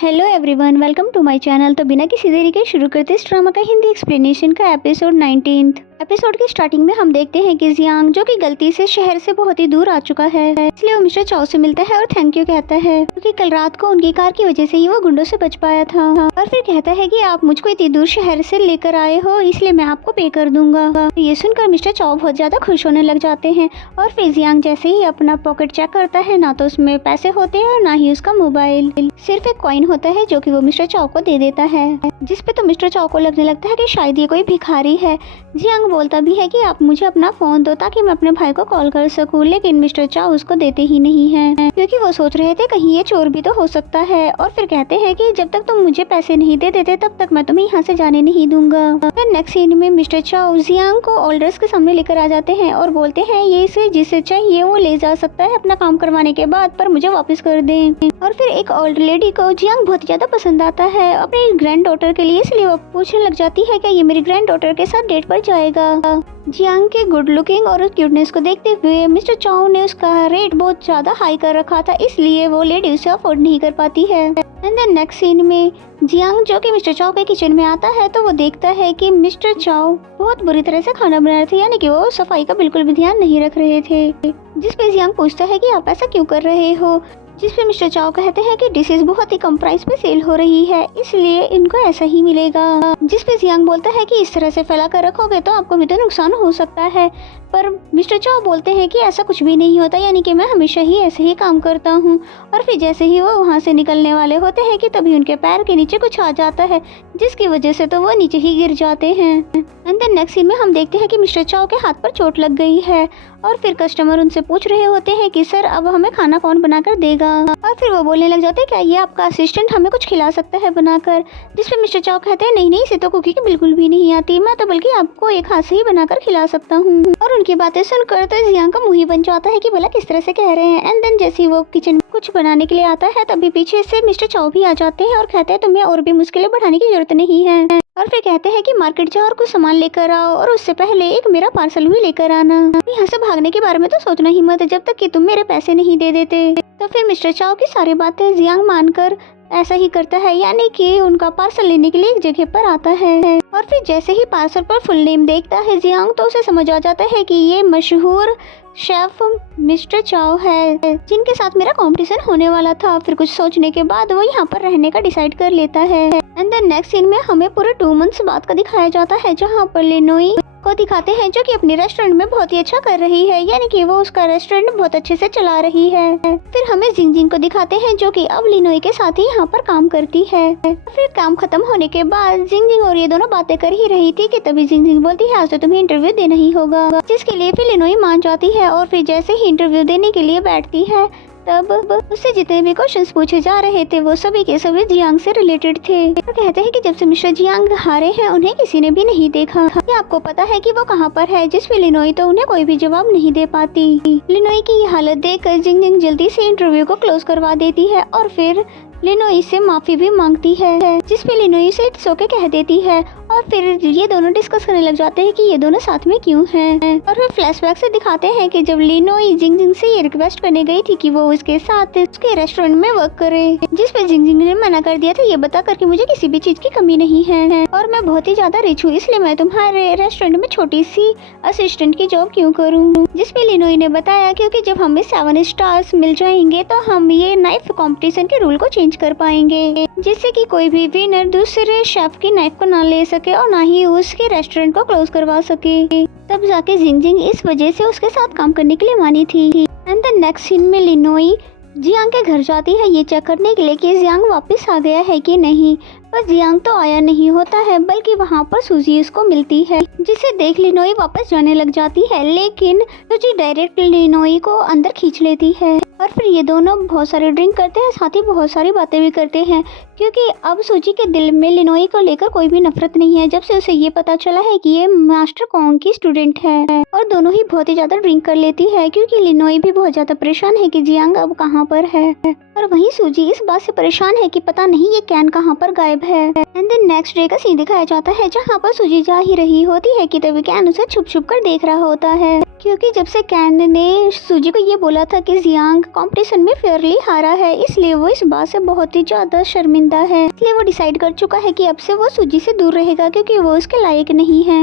Hello everyone, welcome to my channel. तो बिना किसी देरी के शुरू करते इस ड्रामा का हिंदी एक्सप्लेनेशन का एपिसोड 19। एपिसोड की स्टार्टिंग में हम देखते हैं कि जियांग जो कि गलती से शहर से बहुत ही दूर आ चुका है, इसलिए वो मिस्टर चाओ से मिलता है और थैंक यू कहता है क्योंकि कल रात को उनकी कार की वजह से ही वो गुंडों से बच पाया था। और फिर कहता है कि आप मुझको इतनी दूर शहर से लेकर आए हो, इसलिए मैं आपको पे कर दूंगा। ये सुनकर मिस्टर चाओ बहुत ज्यादा खुश होने लग जाते हैं। और फिर जियांग जैसे ही अपना पॉकेट चेक करता है, ना तो उसमें पैसे होते हैं और ना ही उसका मोबाइल, सिर्फ एक कॉइन होता है जो कि वो मिस्टर चाओ को दे देता है, जिस पे तो मिस्टर चाओ को लगने लगता है कि शायद ये कोई भिखारी है। जियांग बोलता भी है कि आप मुझे अपना फोन दो ताकि मैं अपने भाई को कॉल कर सकूं, लेकिन मिस्टर चाओ उसको देते ही नहीं है क्योंकि वो सोच रहे थे कहीं ये चोर भी तो हो सकता है। और फिर कहते हैं कि जब तक तुम मुझे पैसे नहीं दे देते तब तक मैं तुम्हें यहाँ से जाने नहीं दूंगा। फिर नेक्स्ट सीन में मिस्टर चाओ जियांग को ऑर्डर्स के सामने लेकर आ जाते हैं और बोलते हैं ये इसे जिसे चाहिए वो ले जा सकता है अपना काम करवाने के बाद, पर मुझे वापस कर दें। और फिर एक ओल्ड लेडी को जियांग बहुत ज्यादा पसंद आता है अपनी ग्रैंड डॉटर के लिए, इसलिए वो पूछने लग जाती है कि ये मेरी ग्रैंड डॉटर के साथ डेट पर जाएगा। जियांग के गुड लुकिंग और क्यूटनेस को देखते हुए मिस्टर चाओ ने उसका रेट बहुत ज्यादा हाई कर रखा था, इसलिए वो लेडी उसे अफोर्ड नहीं कर पाती है। एंड देन नेक्स्ट सीन में जियांग जो कि मिस्टर चाओ के किचन में आता है तो वो देखता है कि मिस्टर चाओ बहुत बुरी तरह से खाना बना रहे थे, यानी कि वो सफाई का बिल्कुल भी ध्यान नहीं रख रहे थे। जिस पे जियांग पूछता है कि आप ऐसा क्यों कर रहे हो, जिस पे मिस्टर चाओ कहते हैं कि डिशेस बहुत ही कम प्राइस पे सेल हो रही है, इसलिए इनको ऐसा ही मिलेगा। जिस पे जियांग बोलता है कि इस तरह से फैला कर रखोगे तो आपको भी तो नुकसान हो सकता है, पर मिस्टर चाओ बोलते हैं कि ऐसा कुछ भी नहीं होता, यानी कि मैं हमेशा ही ऐसे ही काम करता हूँ। और फिर जैसे ही वो वहाँ से निकलने वाले होते हैं कि तभी उनके पैर के नीचे कुछ आ जाता है, जिसकी वजह से तो वो नीचे ही गिर जाते हैं। एंड देन नेक्स्ट सीन में हम देखते हैं कि मिस्टर चाओ के हाथ पर चोट लग गई है और फिर कस्टमर उनसे पूछ रहे होते हैं कि सर अब हमें खाना कौन बनाकर देगा। और फिर वो बोलने लग जाते हैं क्या ये आपका असिस्टेंट हमें कुछ खिला सकता है बनाकर, जिस पे मिस्टर चाओ कहते हैं नहीं नहीं, इसे तो कुकिंग बिल्कुल भी नहीं आती, मैं तो बल्कि आपको एक हाथ से ही बनाकर खिला सकता हूँ। और उनकी बातें सुनकर तो जियांग का मुंह ही बन जाता है कि भला किस तरह से कह रहे हैं। एंड देन जैसे ही वो किचन में कुछ बनाने के लिए आता है तभी पीछे से मिस्टर चाओ भी आ जाते हैं और कहते हैं तुम्हें और भी मुश्किलें बढ़ाने की जरूरत नहीं है। और फिर कहते हैं कि मार्केट जाओ और कुछ सामान लेकर आओ और उससे पहले एक मेरा पार्सल भी लेकर आना। यहाँ से भागने के बारे में तो सोचना ही मत जब तक कि तुम मेरे पैसे नहीं दे देते। तो फिर मिस्टर चाओ की सारी बातें जियांग मानकर ऐसा ही करता है, यानी कि उनका पार्सल लेने के लिए एक जगह पर आता है। और फिर जैसे ही पार्सल पर फुल नेम देखता है जियांग तो उसे समझ आ जाता है कि ये मशहूर शेफ मिस्टर चाओ है जिनके साथ मेरा कंपटीशन होने वाला था। फिर कुछ सोचने के बाद वो यहाँ पर रहने का डिसाइड कर लेता है। एंड देन नेक्स्ट सीन में हमें पूरे 2 मंथ्स बाद का दिखाया जाता है, जहाँ पर लिनोई को दिखाते हैं जो कि अपने रेस्टोरेंट में बहुत ही अच्छा कर रही है, यानी कि वो उसका रेस्टोरेंट बहुत अच्छे से चला रही है। फिर हमें जिंगजिंग को दिखाते हैं जो कि अब लिनोई के साथ ही यहाँ पर काम करती है। फिर काम खत्म होने के बाद जिंगजिंग और ये दोनों बातें कर ही रही थी कि तभी जिंगजिंग बोलती है आज तो तुम्हें इंटरव्यू देना ही होगा, जिसके लिए फिर लिनोई मान जाती है। और फिर जैसे ही इंटरव्यू देने के लिए बैठती है तब उससे जितने भी क्वेश्चंस पूछे जा रहे थे वो सभी के सभी जियांग से रिलेटेड थे। तो कहते हैं कि जब से मिस्टर जियांग हारे हैं उन्हें किसी ने भी नहीं देखा, क्या आपको पता है कि वो कहाँ पर है, जिसमें लिनोई तो उन्हें कोई भी जवाब नहीं दे पाती। लिनोई की ये हालत देखकर जिंगजिंग जल्दी से इंटरव्यू को क्लोज करवा देती है और फिर लिनोई से माफी भी मांगती है, जिसपे लिनोई से इट्स ओके कह देती है। और फिर ये दोनों डिस्कस करने लग जाते हैं कि ये दोनों साथ में क्यों हैं। और फिर फ्लैशबैक से दिखाते हैं कि जब लिनोई जिंगजिंग से ये रिक्वेस्ट करने गई थी कि वो उसके साथ उसके रेस्टोरेंट में वर्क करे, जिस पे जिंगजिंग ने मना कर दिया था ये बता कर कि मुझे किसी भी चीज की कमी नहीं है और मैं बहुत ही ज्यादा रिच हूँ, इसलिए मैं तुम्हारे रेस्टोरेंट में छोटी सी असिस्टेंट की जॉब क्यों करूँ। जिसपे लिनोई ने बताया क्योंकि जब हमें 7 स्टार्स मिल जाएंगे तो हम ये नाइफ कॉम्पिटिशन के रूल को चेंज कर पाएंगे, जिससे कि कोई भी विनर दूसरे शेफ की नाइफ को ना ले सके और ना ही उसके रेस्टोरेंट को क्लोज करवा सके। तब जाके जिंगजिंग इस वजह से उसके साथ काम करने के लिए मानी थी। एंड द नेक्स्ट सीन में लिनोई जियांग के घर जाती है ये चेक करने के लिए कि जियांग वापस आ गया है कि नहीं, पर जियांग तो आया नहीं होता है, बल्कि वहाँ पर सूजी उसको मिलती है, जिसे देख लिनोई वापस जाने लग जाती है, लेकिन सूजी डायरेक्ट लिनोई को अंदर खींच लेती है। और फिर ये दोनों बहुत सारे ड्रिंक करते हैं, साथ ही बहुत सारी बातें भी करते हैं, क्योंकि अब सूजी के दिल में लिनोई को लेकर कोई भी नफरत नहीं है जब से उसे ये पता चला है कि ये मास्टर कोंग की स्टूडेंट है। और दोनों ही बहुत ही ज्यादा ड्रिंक कर लेती है, क्योंकि लिनोई भी बहुत ज्यादा परेशान है कि जियांग अब कहाँ यहाँ पर है। और वहीं सूजी इस बात से परेशान है कि पता नहीं ये कैन कहाँ पर गायब है। एंड देन नेक्स्ट डे का सीन दिखाया जाता है जहाँ पर सूजी जा ही रही होती है कि तभी कैन उसे छुप छुप कर देख रहा होता है, क्योंकि जब से कैन ने सूजी को ये बोला था कि जियांग कंपटीशन में फेयरली हारा है, इसलिए वो इस बात से बहुत ही ज्यादा शर्मिंदा है। इसलिए वो डिसाइड कर चुका है कि अब से वो सूजी से दूर रहेगा क्योंकि वो उसके लायक नहीं है।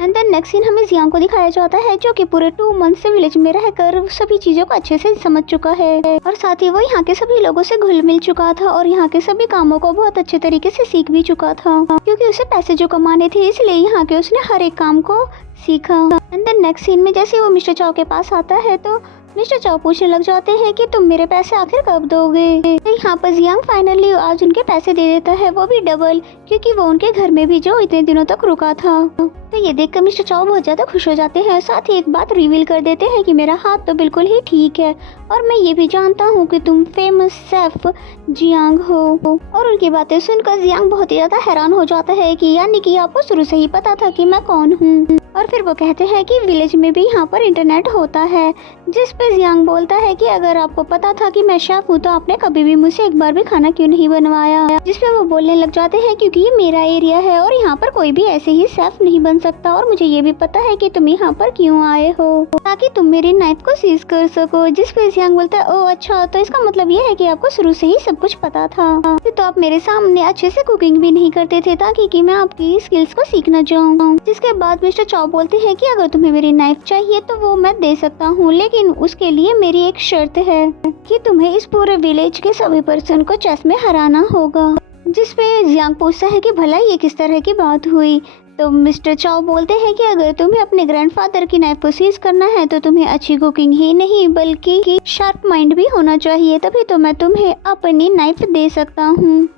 एंड देन नेक्स्ट सीन हमें जियांग को दिखाया जाता है जो कि पूरे 2 मंथ से विलेज में रहकर सभी चीजों को अच्छे से समझ चुका है और साथ ही वो यहाँ के सभी लोगों से घुल मिल चुका था और यहाँ के सभी कामों को बहुत अच्छे तरीके से सीख भी चुका था, क्योंकि उसे पैसे जो कमाने थे इसलिए यहाँ के उसने हर एक काम को सीखा। एंड देन नेक्स्ट सीन में जैसे वो मिस्टर चाओ के पास आता है तो मिस्टर चाओ पूछने लग जाते हैं कि तुम मेरे पैसे आखिर कब दोगे। तो यहाँ पर जियांग फाइनली आज उनके पैसे दे देता है, वो भी डबल, क्योंकि वो उनके घर में भी जो इतने दिनों तक रुका था। तो ये देखकर मिस्टर चाओ बहुत ज्यादा खुश हो जाते हैं, साथ ही एक बात रिवील कर देते हैं कि मेरा हाथ तो बिल्कुल ही ठीक है और मैं ये भी जानता हूँ कि तुम फेमस शेफ जियांग हो। और उनकी बातें सुनकर जियांग बहुत ही ज्यादा हैरान हो जाता है कि यानी कि आपको शुरू से ही पता था कि मैं कौन हूँ। और फिर वो कहते हैं कि विलेज में भी यहाँ पर इंटरनेट होता है, जिस पे जियांग बोलता है कि अगर आपको पता था कि मैं शेफ हूँ तो आपने कभी भी मुझसे एक बार भी खाना क्यों नहीं बनवाया। जिसपे वो बोलने लग जाते हैं क्योंकि ये मेरा एरिया है और यहाँ पर कोई भी ऐसे ही शेफ नहीं बन सकता और मुझे ये भी पता है कि तुम यहाँ पर क्यों आए हो, ताकि तुम मेरी नाइफ को सीज कर सको। जिस पे जियांग बोलता है ओह अच्छा, तो इसका मतलब ये है कि आपको शुरू से ही सब कुछ पता था, तो आप मेरे सामने अच्छे से कुकिंग भी नहीं करते थे ताकि कि मैं आपकी स्किल्स को सीखना चाहूँ। जिसके बाद मिस्टर चाओ बोलते हैं कि अगर तुम्हें मेरी नाइफ चाहिए तो वो मैं दे सकता हूँ, लेकिन उसके लिए मेरी एक शर्त है कि तुम्हें इस पूरे विलेज के सभी पर्सन को चेस में हराना होगा। जिस पे जियांग पूछता है कि भला ये किस तरह की बात हुई। तो मिस्टर चाओ बोलते हैं कि अगर तुम्हें अपने ग्रैंडफादर की नाइफ को सीज करना है तो तुम्हें अच्छी कुकिंग ही नहीं बल्कि शार्प माइंड भी होना चाहिए, तभी तो मैं तुम्हें अपनी नाइफ दे सकता हूँ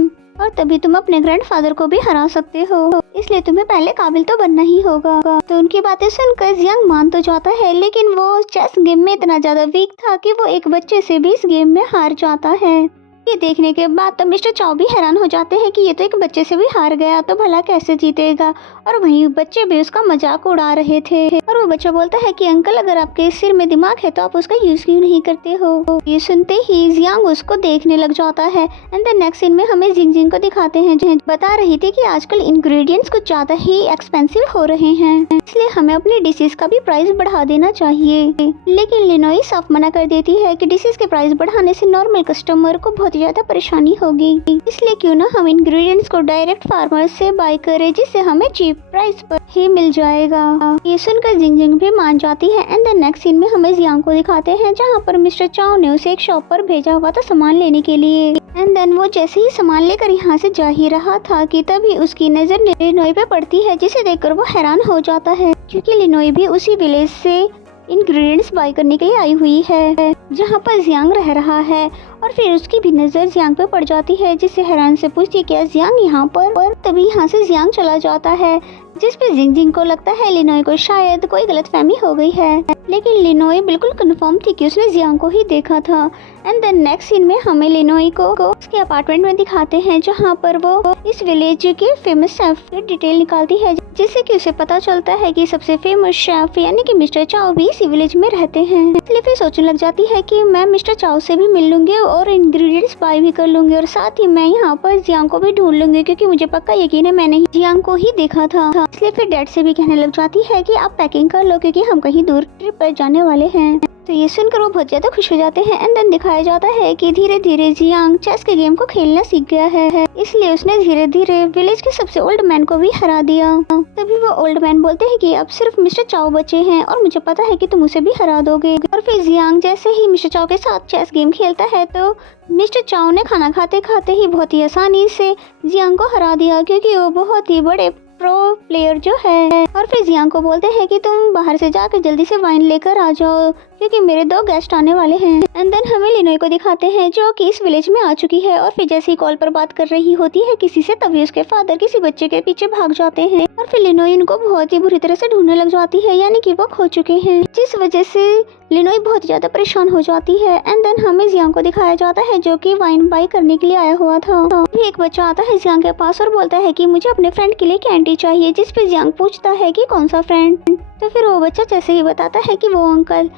और तभी तुम अपने ग्रैंडफादर को भी हरा सकते हो, इसलिए तुम्हें पहले काबिल तो बनना ही होगा। तो उनकी बातें सुनकर जियांग मान तो जाता है, लेकिन वो चेस गेम में इतना ज्यादा वीक था कि वो एक बच्चे से भी इस गेम में हार जाता है। ये देखने के बाद तो मिस्टर चाओ भी हैरान हो जाते हैं कि ये तो एक बच्चे से भी हार गया, तो भला कैसे जीतेगा। और वहीं बच्चे भी उसका मजाक उड़ा रहे थे और वो बच्चा बोलता है कि अंकल अगर आपके सिर में दिमाग है तो आप उसका यूज क्यों नहीं करते हो। ये सुनते ही जियांग उसको देखने लग जाता है। एंड द नेक्स्ट सीन में हमें जिंग को दिखाते हैं जो बता रही थी कि आजकल इंग्रेडिएंट्स कुछ ज्यादा ही एक्सपेंसिव हो रहे हैं, इसलिए हमें अपनी डिशेस का भी प्राइस बढ़ा देना चाहिए। लेकिन लिनोई साफ मना कर देती है कि डिशेस के प्राइस बढ़ाने से नॉर्मल कस्टमर को बहुत ज्यादा परेशानी होगी, इसलिए क्यों ना हम इंग्रेडिएंट्स को डायरेक्ट फार्मर से बाय करें जिससे हमें चीप प्राइस पर ही मिल जाएगा। ये सुनकर जिंग भी मान जाती है। एंड द नेक्स्ट सीन में हमें जियांग को दिखाते हैं जहाँ पर मिस्टर चाओ ने उसे एक शॉप पर भेजा हुआ था सामान लेने के लिए। एंड देन वो जैसे ही सामान लेकर यहाँ से जा ही रहा था कि तभी उसकी नजर लिनोई पे पड़ती है, जिसे देखकर वो हैरान हो जाता है क्योंकि लिनोई भी उसी विलेज से इंग्रेडिएंट्स बाय करने के लिए आई हुई है जहाँ पर जियांग रह रहा है। और फिर उसकी भी नजर जियांग पे पड़ जाती है, जिससे हैरान से पूछती है क्या जियांग यहाँ पर। और तभी यहाँ से जियांग चला जाता है, जिस पे जिंग को लगता है लिनोई को शायद कोई गलतफहमी हो गई है, लेकिन लिनोई बिल्कुल कंफर्म थी कि उसने जियांग को ही देखा था। एंड देन नेक्स्ट सीन में हमें लिनोई को उसके अपार्टमेंट में दिखाते हैं जहाँ पर वो इस विलेज के फेमस शेफ की डिटेल निकालती है, जिससे कि उसे पता चलता है कि सबसे फेमस शेफ यानी कि मिस्टर चाओ भी इसी विलेज में रहते हैं। इसलिए फिर सोचने लग जाती है कि मैं मिस्टर चाओ से भी मिल लूंगी और इंग्रेडिएंट्स बाय भी कर लूंगी और साथ ही मैं यहाँ पर जियांग को भी ढूंढ लूंगी, क्योंकि मुझे पक्का यकीन है मैंने जियांग को ही देखा था। इसलिए फिर डैड से भी कहने लग जाती है कि आप पैकिंग कर लो क्योंकि हम कहीं दूर ट्रिप पर जाने वाले हैं। तो ये सुनकर वो बहुत ज्यादा खुश हो जाते हैं। एंड देन दिखाया जाता है कि धीरे धीरे जियांग चेस के गेम को खेलना सीख गया है, इसलिए उसने धीरे धीरे विलेज के सबसे ओल्ड मैन को भी हरा दिया। तभी वो ओल्ड मैन बोलते हैं कि अब सिर्फ मिस्टर चाओ बचे हैं और मुझे पता है कि तुम उसे भी हरा दोगे। और फिर जियांग जैसे ही मिस्टर चाओ के साथ चेस गेम खेलता है तो मिस्टर चाओ ने खाना खाते खाते ही बहुत ही आसानी से जियांग को हरा दिया, क्योंकि वो बहुत ही बड़े प्रो प्लेयर जो है। और फिर जियांग को बोलते हैं कि तुम बाहर से जाकर जल्दी से वाइन लेकर आ जाओ क्योंकि मेरे 2 गेस्ट आने वाले हैं। एंड देन हमें लिनोई को दिखाते हैं जो कि इस विलेज में आ चुकी है और फिर जैसे ही कॉल पर बात कर रही होती है किसी से, तभी उसके फादर किसी बच्चे के पीछे भाग जाते हैं और फिर लिनोई उनको बहुत ही बुरी तरह से ढूंढने लग जाती है, यानी कि वो खो चुके हैं, जिस वजह से लिनोई बहुत ज्यादा परेशान हो जाती है। एंड देन हमें जियांग को दिखाया जाता है जो कि वाइन बाय करने के लिए आया हुआ था। फिर एक बच्चा आता है जियांग के पास और बोलता है कि मुझे अपने फ्रेंड के लिए कैंडी चाहिए, जिस पे जियांग पूछता है कि कौन सा फ्रेंड। तो फिर वो बच्चा जैसे ही बताता है कि वो अंकल,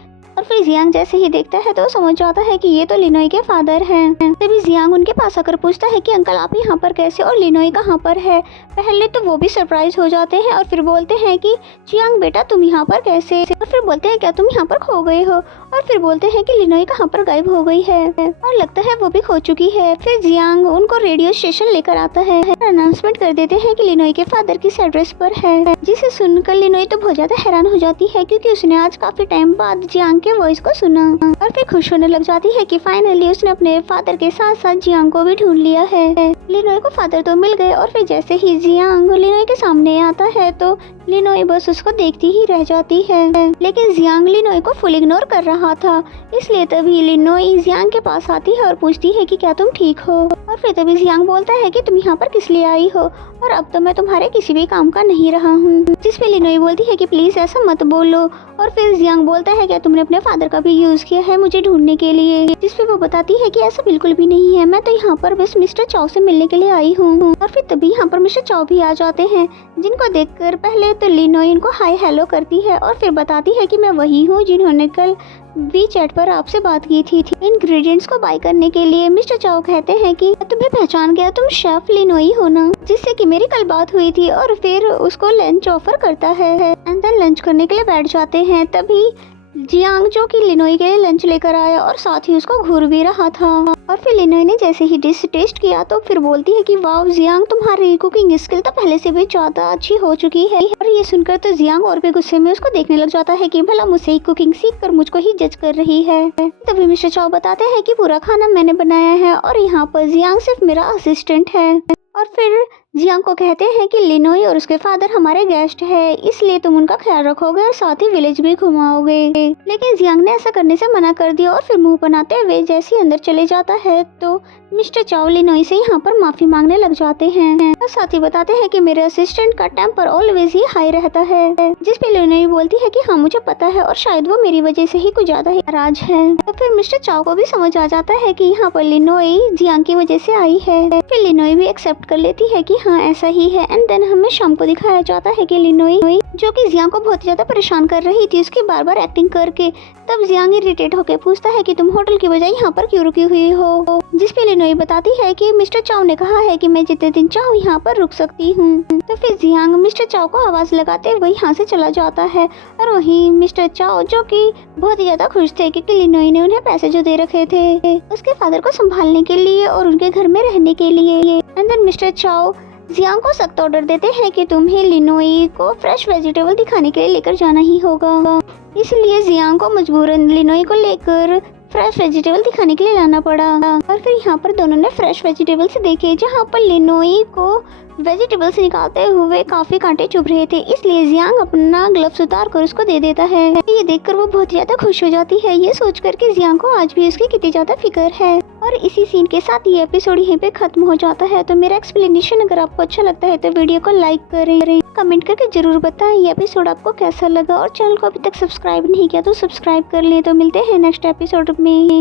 और फिर जियांग जैसे ही देखता है तो समझ जाता है कि ये तो लिनोई के फादर हैं। तभी जियांग उनके पास आकर पूछता है कि अंकल आप यहाँ पर कैसे और लिनोई कहाँ पर है। पहले तो वो भी सरप्राइज हो जाते हैं और फिर बोलते हैं कि जियांग बेटा तुम यहाँ पर कैसे, और फिर बोलते हैं क्या तुम यहाँ पर खो गए हो, और फिर बोलते हैं कि लिनोई कहाँ पर गायब हो गई है और लगता है वो भी खो चुकी है। फिर जियांग उनको रेडियो स्टेशन लेकर आता है, अनाउंसमेंट कर देते हैं कि लिनोई के फादर किस एड्रेस पर है, जिसे सुनकर लिनोई तो बहुत ज्यादा हैरान हो जाती है क्योंकि उसने आज काफी टाइम बाद जियांग के वॉइस को सुना और फिर खुश होने लग जाती है कि फाइनली उसने अपने फादर के साथ साथ जियांग को भी ढूंढ लिया है। लिनोई को फादर तो मिल गए और फिर जैसे ही जियांग लिनोई के सामने आता है तो लिनोई बस उसको देखती ही रह जाती है, लेकिन जियांग लिनोई को फुल इग्नोर कर रहा था। इसलिए तभी लिनोई जियांग के पास आती है और पूछती है कि क्या तुम ठीक हो, और फिर तभी जियांग बोलता है कि तुम यहाँ पर किस लिए आई हो और अब तो मैं तुम्हारे किसी भी काम का नहीं रहा हूँ। जिस पे लिनोई बोलती है कि प्लीज ऐसा मत बोलो, और फिर जियांग बोलता है क्या तुमने अपने फादर का भी यूज किया है मुझे ढूंढने के लिए, जिस पे वो बताती है कि ऐसा बिल्कुल भी नहीं है, मैं तो यहाँ पर बस मिस्टर चाओ से मिलने के लिए आई हूँ। और फिर तभी यहाँ पर मिस्टर चाओ भी आ जाते हैं, जिनको देखकर पहले तो लिनोई इनको हाय हेलो करती है और फिर बताती है कि मैं वही हूँ जिन्होंने कल वीचैट पर आपसे बात की थी इंग्रेडिएंट्स को बाय करने के लिए। मिस्टर चाओ कहते हैं कि तुम्हें पहचान गया, तुम शेफ लिनोई हो ना, जिससे कि मेरी कल बात हुई थी, और फिर उसको लंच ऑफर करता है एंड देन लंच करने के लिए बैठ जाते हैं। तभी जियांग जो कि लिनोई के लिए लंच लेकर आया और साथ ही उसको घूर भी रहा था, और फिर लिनोई ने जैसे ही डिश टेस्ट किया तो फिर बोलती है कि वाव जियांग तुम्हारी कुकिंग स्किल तो पहले से भी ज्यादा अच्छी हो चुकी है। और ये सुनकर तो जियांग और भी गुस्से में उसको देखने लग जाता है कि भला मुझसे ही कुकिंग सीख कर मुझको ही जज कर रही है। तभी मिस्टर चाओ बताते हैं कि पूरा खाना मैंने बनाया है और यहाँ पर जियांग सिर्फ मेरा असिस्टेंट है, और फिर जियांग को कहते हैं कि लिनोई और उसके फादर हमारे गेस्ट है, इसलिए तुम उनका ख्याल रखोगे और साथ ही विलेज भी घुमाओगे। लेकिन जियांग ने ऐसा करने से मना कर दिया और फिर मुंह बनाते हुए जैसे ही अंदर चले जाता है तो मिस्टर चाओ लिनोई से यहाँ पर माफी मांगने लग जाते हैं और साथ ही बताते हैं कि मेरे असिस्टेंट का टेम्पर ऑलवेज ही हाई रहता है, जिस पे लिनोई बोलती है कि हाँ मुझे पता है और शायद वो मेरी वजह से ही कुछ ज्यादा ही नाराज है। तो फिर मिस्टर चाओ को भी समझ आ जाता है कि यहाँ पर लिनोई जियांग की वजह से आई है। फिर लिनोई भी एक्सेप्ट कर लेती है कि हाँ ऐसा ही है, एंड देन हमें शाम को दिखाया जाता है कि लिनोई जो कि जियांग को बहुत ज्यादा परेशान कर रही थी उसकी बार बार एक्टिंग करके, तब जियांग इरिटेट होकर पूछता है कि तुम होटल की बजाय यहाँ पर क्यों रुकी हुई हो, जिस पे लिनोई बताती है कि मिस्टर चाओ ने कहा है कि मैं जितने दिन चाहूँ यहाँ पर रुक सकती हूँ। तो फिर जियांग मिस्टर चाओ को आवाज लगाते हुए यहाँ से चला जाता है, और वहीं मिस्टर चाओ जो कि बहुत ही ज्यादा खुश थे क्योंकि लिनोई ने उन्हें पैसे जो दे रखे थे उसके फादर को संभालने के लिए और उनके घर में रहने के लिए। एंड देन मिस्टर चाओ जियांग को सख्त ऑर्डर देते हैं कि तुम्हें लिनोई को फ्रेश वेजिटेबल दिखाने के लिए लेकर जाना ही होगा, इसलिए जियांग को मजबूरन लिनोई को लेकर फ्रेश वेजिटेबल दिखाने के लिए लाना पड़ा। और फिर यहाँ पर दोनों ने फ्रेश वेजिटेबल्स देखे जहाँ पर लिनोई को वेजिटेबल्स निकालते हुए काफी कांटे चुभ रहे थे, इसलिए जियांग अपना ग्लव्स उतार कर उसको दे देता है। ये देखकर वो बहुत ज्यादा खुश हो जाती है, ये सोच कर कि जियांग को आज भी उसकी कितनी ज्यादा फिक्र है। और इसी सीन के साथ ये एपिसोड यहीं पे खत्म हो जाता है। तो मेरा एक्सप्लेनेशन अगर आपको अच्छा लगता है तो वीडियो को लाइक करें, कमेंट करके जरूर बताएं ये एपिसोड आपको कैसा लगा, और चैनल को अभी तक सब्सक्राइब नहीं किया तो सब्सक्राइब कर लें। तो मिलते हैं नेक्स्ट एपिसोड में।